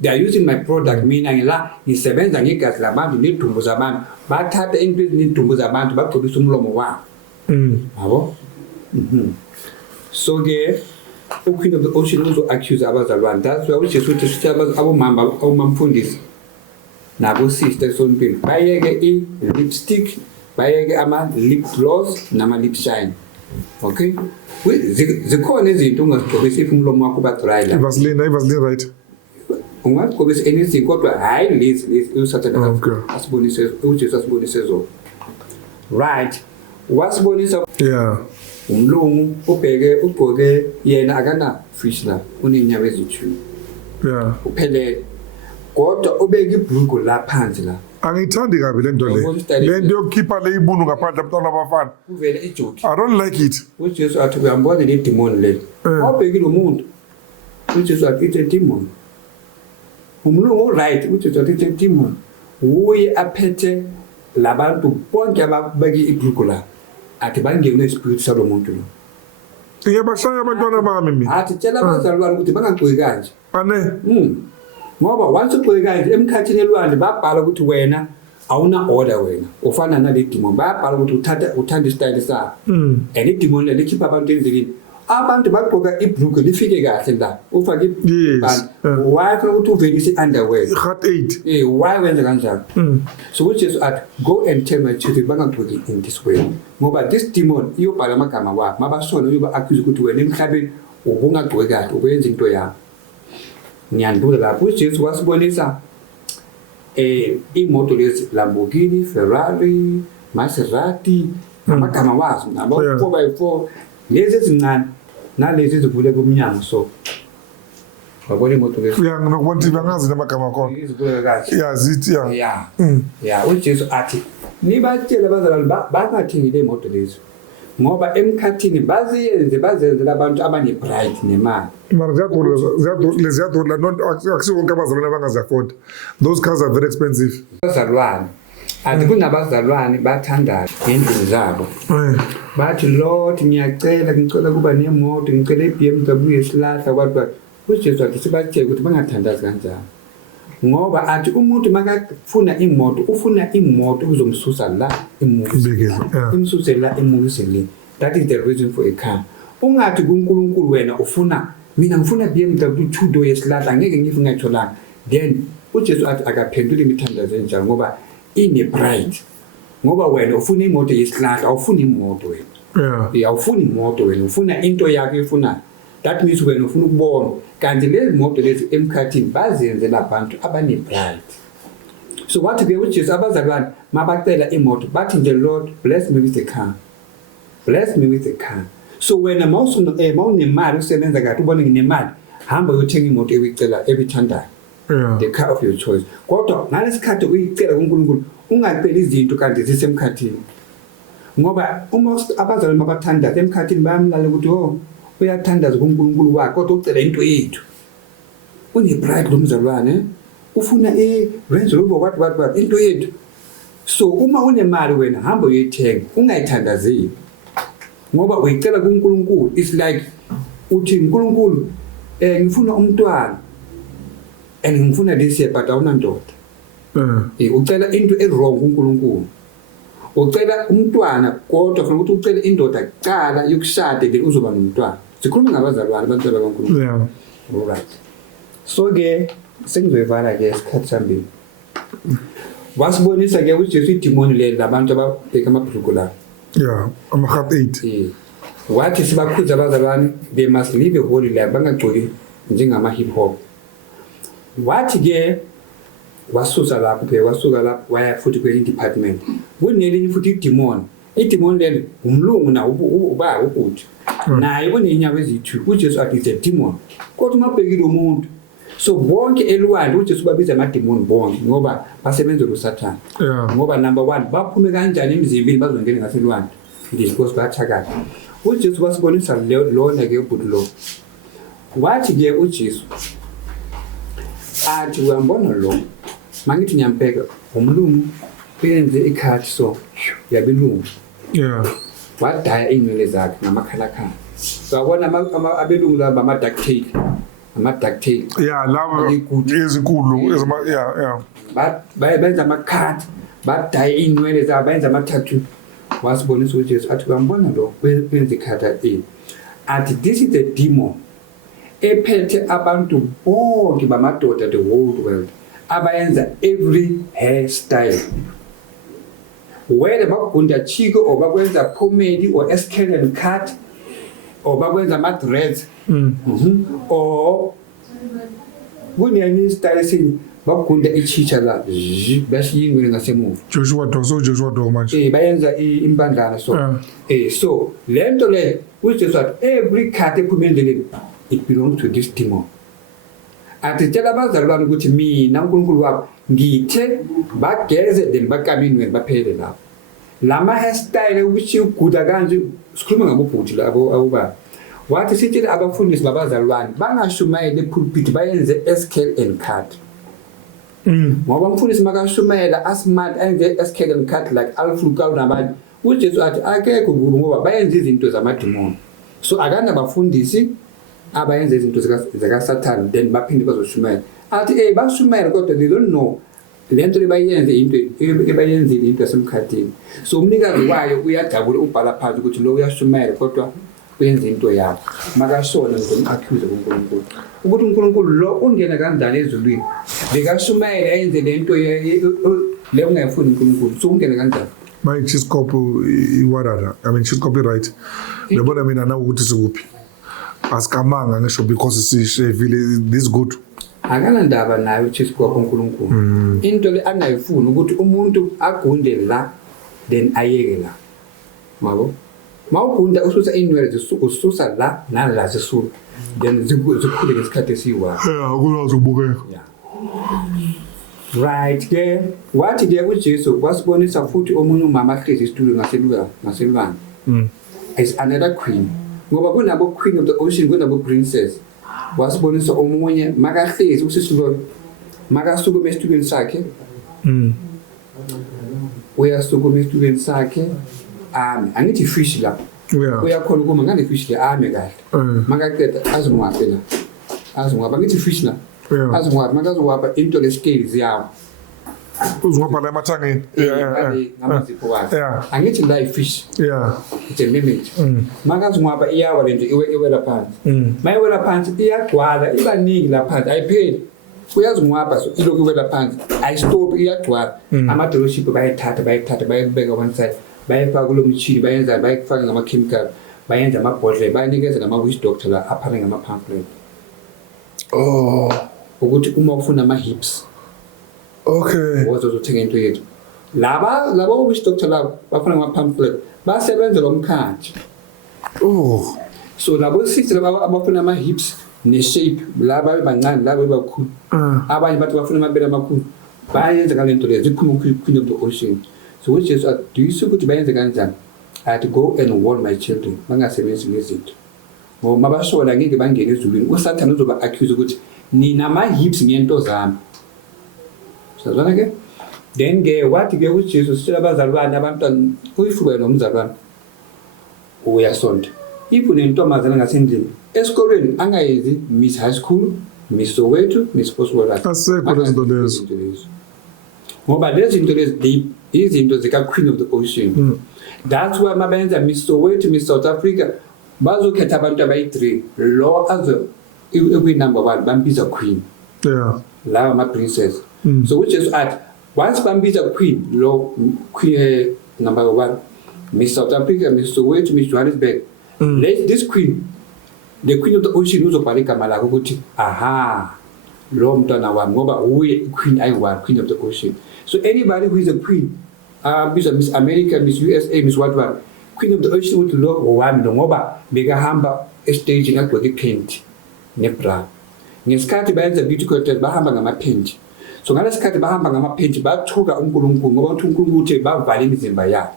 they're using my product mina ngila ngisebenza ngegazi labantu nedumbu zabantu bathatha into ezinedumbu zabantu bagcobisa umlomo wabo yabo so ke uQueen of the Ocean uzo accuse abazalwane that's why uJesu uthi sithi abomamfundisi nabo sister sontweni bayeke i-lipstick bayeke ama-lip gloss nama-lip shine okay zikhona izinto ungazigcobisa if umlomo wakho uba-dry la Vaseline right ungazigcobisa anything kodwa hayi lezi uSathane asibonise uJesu asibonise zona right wasibonisa yeah umlungu ugqoke yena akana fish la unenyama ezithu yeah uphelele kodwa ubeka ibhrugu la phansi la angithandi kabi lento lento yokukhipha le ibunu ngaphandle abantwana abafana uvele ijoke I don't like it uJesu athi uyambona le demon le awubhekile umuntu uJesu athi it's a demon umlungu right uJesu athi it's a demon uye aphethe labantu bonke ababeki ibhrugu la athi bangene spirit salo muntu lo ngiyabashaya abantwana bami mina athi tshela abazalwane ukuthi bangagcweki kanje ane ngoba once ugcweki kanje emkhathini elwandle babhala ukuthi wena awuna order wena ufana nale demon babhala ukuthi uthanda istyle sakho and idemon le likhipha abantu endleleni abantu bagqoka ibhrugu lifike kahle la ufake ibhand why ukuthi uvelise underwear heart aid why wenza kanjalo so uJesu athi go and tell my children bangagqoki in this way ngoba this demon iyobhala amagama wakho mabashona uyoba accuse ukuthi wena emhlabeni ubungagqoki kahle ubenza into yakho ngiyandula lapho uJesu wasibonisa imoto lezi Lamborghini Ferrari Maserati amagama wazo nabo 4x4 lezi ezincane nalezi ezivule kumnyango so wabona imoto lezi nginokuthi bangazi namagama khona izivule kahle yazithi ya uJesu athi nibatshela abazalwane bangathengi le moto lezi ngoba emkhathini bazenze abantu abane-bright nemali mara ziyadura not akusiwo wonke abazalwane abangazi afford those cars are very expensive abazalwane athi kunabazalwane bathandayo ngendlela zabo bathi Lord ngicela kuba nemoto ngicela iBMW yesilahla kodwa uJesu athi sibatshela ukuthi bangathandazi kanjalo ngoba athi umuntu makafuna imoto ufuna imoto uzomsusa la imsuse la emulisele. That is the reason for a car. Ungathi kuNkulunkulu wena mina ngifuna BMW 2-door yesilahla ngeke ngifuna ngitholanga, then uJesu athi akaphendula imithandazo enjalo ngoba ine pride, ngoba wena ufuna imoto yesilahla awufuni imoto wena awufuni imoto wena ufuna into yakho efuna. That means wena ufuna ukubona kanti lezi moto lezi emkhathini bazenzela abantu abane pride. So wathi ke uJesu abazalwane mabacela imoto bathi nje Lord bless me with a car, bless me with a car. So wena mawunemali usebenza kahle ubona nginemali hamba uyothenga imoto ebicela ebithandayo, the car of your choice. Kodwa ngalesikhathi uyicela kuNkulunkulu ungacela izinto kanti zisemkhathini, ngoba uma abazalwane babathandaza emkhathini bayamlala ukuthi uyathandaza kuNkulunkulu wakhe kodwa ucela into yethu. Une-pride lo mzalwane ufuna Range Rover what into yethu. So uma unemali wena hamba uyithenga ungayithandazeli ngoba uyicela kuNkulunkulu. It's like uthi uNkulunkulu ngifuna umntwana and ngifuna this year but awunandoda. Ucela into e-wrong kuNkulunkulu. Ucela umntwana kodwa kufanele ukuthi ucele indoda kuqala yokushada then uzoba nomntwana. Sikhuluma ngabazalwane bantwana kaNkulunkulu. Alright. So ke sengizoyivala ke isikhathi sambili. Wasibonisa ke uJesu idemoni le labantu ababheka amabhuku la. Ama-heart 8. Wathi sibakhuza abazalwane they must live a holy life bangagcoki njengama hip hop. Wathi ke wasusa lapho ke wasuka lapho waya futhi kwenye department. Kunelinye futhi idemoni leli umlungu na uba ukuthi naye unenyawo ezithu. UJesu athi it's a demon. Kodwa mabhekile umuntu. So bonke elwandle uJesu babiza amademoni bonke ngoba basebenza kuSathane. Ngoba number 1 baphume kanjani emzimbeni bazongena ngaselwandle. Because bathakala. uJesu wasibonisa lona ke ubhuti lo. Wathi ke uJesu athi uyambona lo mangithi ngiyampeka umlungu uyenze ikhathi so yabelungu. Wadaya inwele zakhe ngamakhalakhala. Sawabona abelungu laba ama-duct tape. Laba ezinkulu benza amakhathi badaya inwele zabo benza ama-tattoo. Wasibonisa uJesu athi uyambona lo wenza ikhatha athi this is the demon ephethe abantu bonke bamadoda the whole world abayenza every hairstyle, whether bakugunda chiko or bakwenza pomade or escalade cut or bakwenza ama-dreads or kunenye style sini bakugunda ichicha la basiyingwe ngasemuva Joshua Dog manje bayenza imbandana so lento le uJesu athi every cut ephuma endleleni it belongs to this demon. Athi tshela abazalwane ukuthi mina uNkulunkulu wabo ngithe bageze then bakaminwe baphele lapho. Lama hairstyle ukuthi uguda kanje sikhuluma ngabobhuti labo awuba. Wathi sitshela abafundisi babazalwane bangashumayela epulpit bayenze escale and cut. Ngoba umfundisi makashumayela asmart enze escale and cut like alflukawu nabanye. uJesu athi akekho kubo ngoba bayenza izinto zamademoni. So akana bafundisi abayenza izinto zikaSathane then baphinde bazoshumayela. Athi bashumayela kodwa they don't know lento lebayenze into ebayenzile into yasemkhathini. So umnikazi wayo uyajabula ubhala phansi ukuthi lo uyashumayela kodwa uyenza into yakhe. Makashona ngomaccuser kuNkulunkulu ukuthi uNkulunkulu lo ungena kanjani ezulwini bekashumayela ayenze lento le ungayifuni uNkulunkulu. So ungena kanjani my chiscope iwarara chiscope right lebona mina na ukuthi sikuphi asikamanga ngisho because sishevile this good akana ndaba nayo chiscope uNkulunkulu. Into le angayifuni ukuthi umuntu agunde la then ayeke la mabo mawugunda ususa inwele ususa la nala zisuka then zikhule ngesikhathi esiwa akulazi ukubukeka right ke wathi ke uJesu wasibonisa futhi omunye umama ahlezi isitulo ngaselwandle is another queen ngoba kunabo queen of the ocean kunabo princess. Wasibonisa omunye makahlezi usisilo makasuka esitulweni sakhe uyasukuma esitulweni sakhe ame angithi fish la Yeah. uyakhona ukuma ngane fish le ame kahle makaqeda azungwaphe la azungwapha ngithi fish la Yeah. azungwapha makazowapha into le scale ziyawo Uzungapha la emathangeni. ngamazipho wakhe Yeah. angithi la ifish Yeah. it's a limit makazungwapha iyawa lento iwela phansi mayiwela phansi iyagcwala ibaningi la phansi ayipheli uyazungwapha so ilokhu iwela phansi ayistop iyagcwala amadoloshipo bayithatha bayibeka one side bayifaka kulo mchini bayenza bayifaka ngama-chemical bayenza amabhodlela bayanikeza nama-wish doctor la aphane ngama-pamphlet ukuthi uma ufuna ama-hips Okay. wazozothenga into yethu laba wish doctor labo baphana ngama-pamphlet basebenza lo mkhathi so labo sister laba abafuna ama-hips ne-shape la babe bancane la babe bakhulu abanye bathi bafuna amabele amakhulu bayenza ngale nto lezo iphuma queen of the ocean. So which is do you see ukuthi bayenze kanjani? I had to go and warn my children bangasebenzi ngezinto ngoba mabashola ngeke bangene ezulwini usathana uzoba accuse ukuthi nina ama-hips ngento zami sazwana ke then ke wathi ke uJesu sitshela abazalwane abantwana uyifuke nomzalwane uyasonda iphune intombazana ngasendlini esikolweni angayenzi Miss High School Miss Soweto Miss Postword Asekho lezinto lezo ngoba lezi zinto lezi izinto zika Queen of the Ocean that's why mabenza Miss Soweto Miss South Africa bazokhetha abantu abayi3 lo azo ekwi number 1 bambiza queen la ama princess so which is at once bambiza queen lo queen number 1 Miss South Africa Miss Soweto Miss Johannesburg let this queen the Queen of the Ocean uzobhala igama lakho ukuthi aha lo mntwana wami ngoba uye queen ayi1 Queen of the Ocean. So anybody who is a queen Miss America Miss USA Miss what Queen of the Ocean uthi lo wami ngoba bekahamba stage ngagqoka ipaint nebra ngesikhathi bayenza beauty contest bahamba ngamapaint so ngalesikhathi bahamba ngamapaint bathuka uNkulunkulu ngoba uNkulunkulu uthe bavala imizimba yabo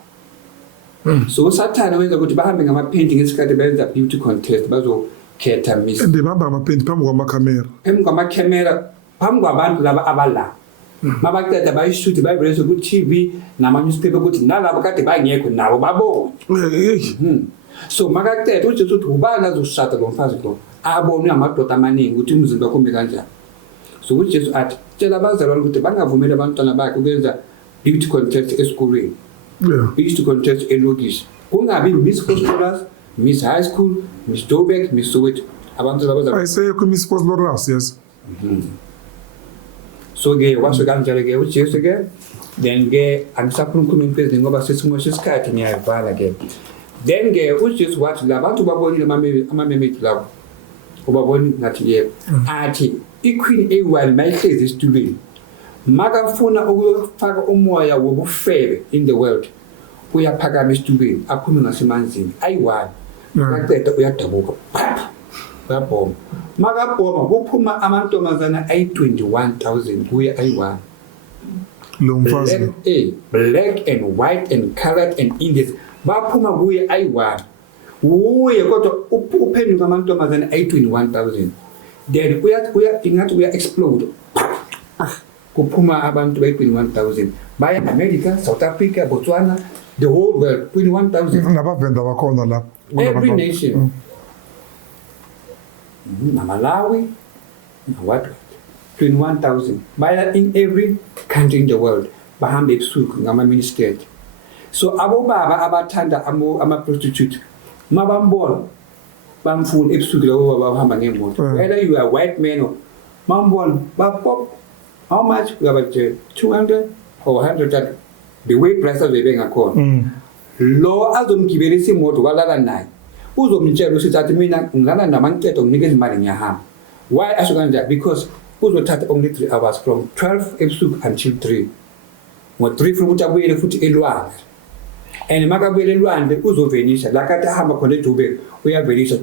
so sathana wenza ukuthi bahambe ngamapaint ngesikhathi bayenza beauty contest bazokhetha Miss ndibamba amapaint phambi kwamakhamera phambi kwabantu laba abala mabaqeda bayishoot bayirelease ku TV nama newspaper ukuthi nalabo kade bangekho nabo babone so makaqeda uJesu uthi ubani azoshada lo mfazi lo abone amadoda amaningi ukuthi umzimba wakhe ume kanjani. So uJesu athi tshela abazalwane ukuthi bangavumeli abantwana bakhe ukwenza beauty contest esikolweni beauty contest elokishi kungabi Miss Postword Miss High School Miss Joburg Miss Soweto abantu abazalwane ayisekho Miss Postword yes so ke washo kanjalo ke uJesu ke then ke angisakhuluma ukhuluma phezulu ngoba sesimosha isikhathi ngiyayivala ke then ke uJesu wathi labantu babonile amamemethi labo ubaboni ngathi yebo athi iqueen A1 mayihlezi esitulweni makafuna ukufaka umoya wobufebe in the world uyaphakama esitulweni akhulume ngasemanzini ayi1 makaqeda uyadabuka uyabhoma makabhoma kuphuma amantombazana ayi21,000 kuya ayi1 lo mfazi black and white and colored and Indians baphuma kuye ayi1 uye kodwa uphenduka amantombazana ayi21,000 then ingathi uya explode kuphuma abantu bayi21,000 baya America South Africa Botswana the whole world 21,000 nabavenda bakhona la every nation Malawi what 21,000 baya in every country in the world bahamba ebusuku ngama miniskirt. So abobaba abathanda ama prostitute mabambona bamfuna ebusuku labo bahamba ngemoto whether you are white man or mambona bapop how much we have 200 or 100 the way prices bebenga khona lo azomgibelisa imoto walala naye uzomtshela ukuthi athi mina ngilala namancedo nginikeza imali ngiyahamba why asho kanjani because uzothatha only 3 hours from 12 ebusuku until 3 ngo3 futhi ukuthi abuyele futhi elwandle and makabuyele elwandle uzovenisha la kade ahamba khona eJoburg uyavenisha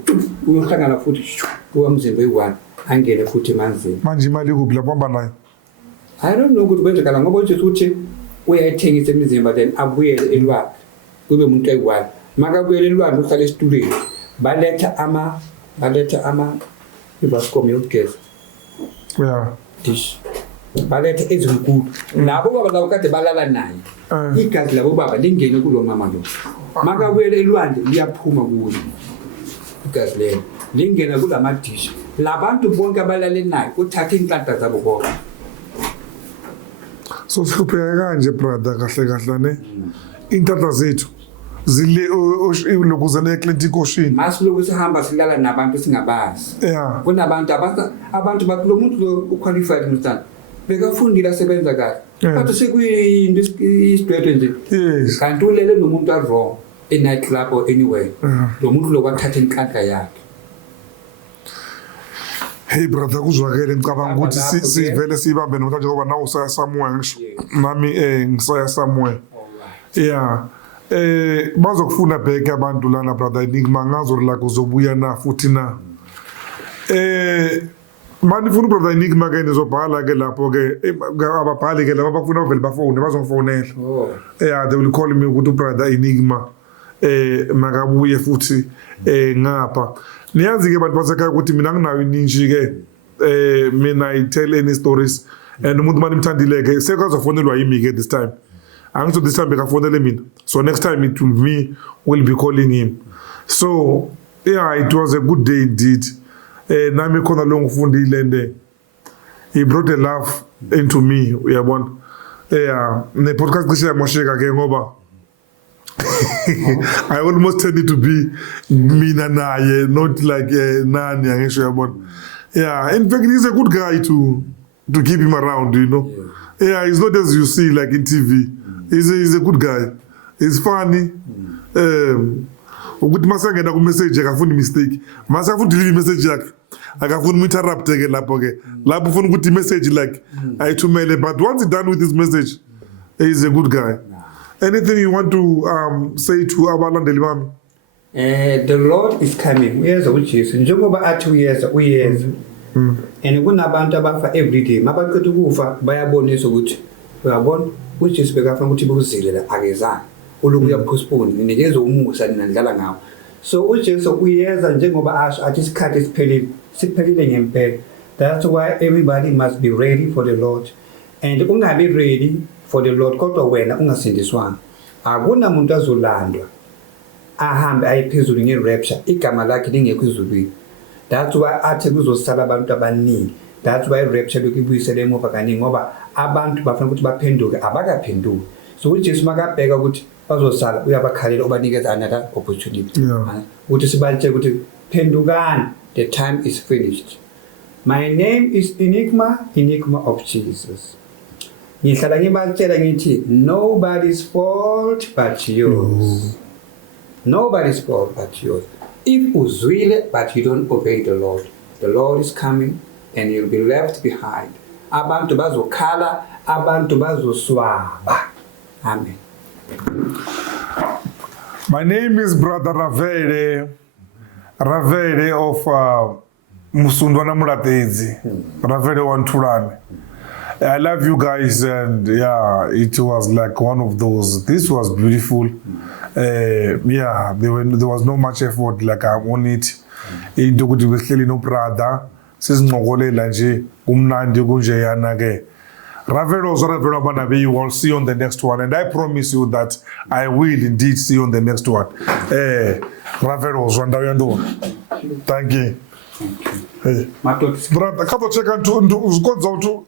uyohlangana futhi kuwamzimba eyi1 angene futhi emanzini manje imali kuphi lapho hamba nayo I don't know ukuthi kwenzekala ngoba uJesu uthi uyayithengisa imizimba then abuyele elwandle kube umuntu ayi1 makabuyele elwandle uhlala esitulweni baletha ama ibascom yokugeza yeah dish balethe ezinkulu labo baba labo kade balala naye igazi labo baba lingene kulo mama lo makabuyele elwandle liyaphuma kuye igazi lelo lingena kulamadisha labantu bonke abalale naye uthatha inhlanta zabo bonke. So sihlupheka kanje brother kahle ne inhlanta zethu zile lokuze neClinton Ocean masiloku sihamba silala nabantu singabazi kunabantu abantu bakulo muntu lo uqualified mntana bekafundile asebenza kahle kodwa sekuyinto isidwedwe nje kanti ulele nomuntu wrong e-night club or anywhere lo muntu lo kwathatha inhlanhla yakhe. Hey brother kuzwakele ngicabanga ukuthi sivele sibambe namhlanje ngoba nawe usaya somewhere ngisho nami ngisaya somewhere bazokufuna back abantu lana brother Enigma ngazo la kuzobuya na futhi na mani funa brother Enigma ke nizobhala ke lapho ke ababhali ke laba bafuna vele bafone bazongifonela they will call me ukuthi brother Enigma makabuye futhi ngapha niyazi ke abantu basekhaya ukuthi mina nginayo ininji ke mina I tell any stories and umuntu mani mthandile ke sekazofonelwa yimi ke this time. Angisho this time bekafonele mina. So next time it will me will be calling him. So it was a good day indeed. Nami khona lo ngifundile and he brought a laugh into me uyabona. Ne podcast cishe yamosheka ke ngoba I almost tended to be mina naye not like nani angisho uyabona. In fact he's a good guy to keep him around, you know. He's not as you see like in TV. He's a good guy. He's funny. Ukuthi masangena ku message akafuni mistake. Masafuna delete message yakhe. Akafuni interrupt ke lapho ke. Lapho ufuna ukuthi message like ayithumele but once he's done with his message he's a good guy. Anything you want to say to abalandeli bami? The Lord is coming. Uyeza uJesu njengoba athi uyeza and kunabantu abafa every day. Mabaqeda ukufa bayabonisa ukuthi uyabona uJesu bekafuna ukuthi bekuzilela akezana oloku uyapostpone ninikeza umusa ninadlala ngawo. So uJesu uyeza njengoba asho athi isikhathi siphelile ngempela. That's why everybody must be ready for the Lord and ungabe ready for the Lord kodwa wena ungasindiswanga akuna umuntu azolandwa ahambe ayiphezulu nge-rapture igama lakhe lingekho ezulwini. That's why athi kuzosala abantu abaningi. That's why rapture lokubuyisela emuva kaningi ngoba abantu bafuna ukuthi baphenduke abakaphenduki. So uJesu makabheka ukuthi bazosala uyabakhalela ubanikeza another opportunity. Ukuthi sibalitshe ukuthi phendukani, the time is finished. My name is Enigma of Jesus. Ngihlala ngibatshela ngithi nobody's fault but yours. Nobody's fault but yours. If uzwile but you don't obey the Lord is coming and you'll be left behind. Abantu bazokhala, abantu bazoswaba. Amen. My name is Brother Ravele of Musundwana Muratezi. Ravele Wantulane. I love you guys and it was like one of those. This was beautiful. There was no much effort like I'm on it. Into ukuthi behleli no brother sizincokolela nje kumnandi kunje yana ke. Ravelo Banabe, you will see on the next one and I promise you that I will indeed see you on the next one. Ravelo Zwanda. Thank you. Hey. Brother, kato cheka ntu uzikonza utu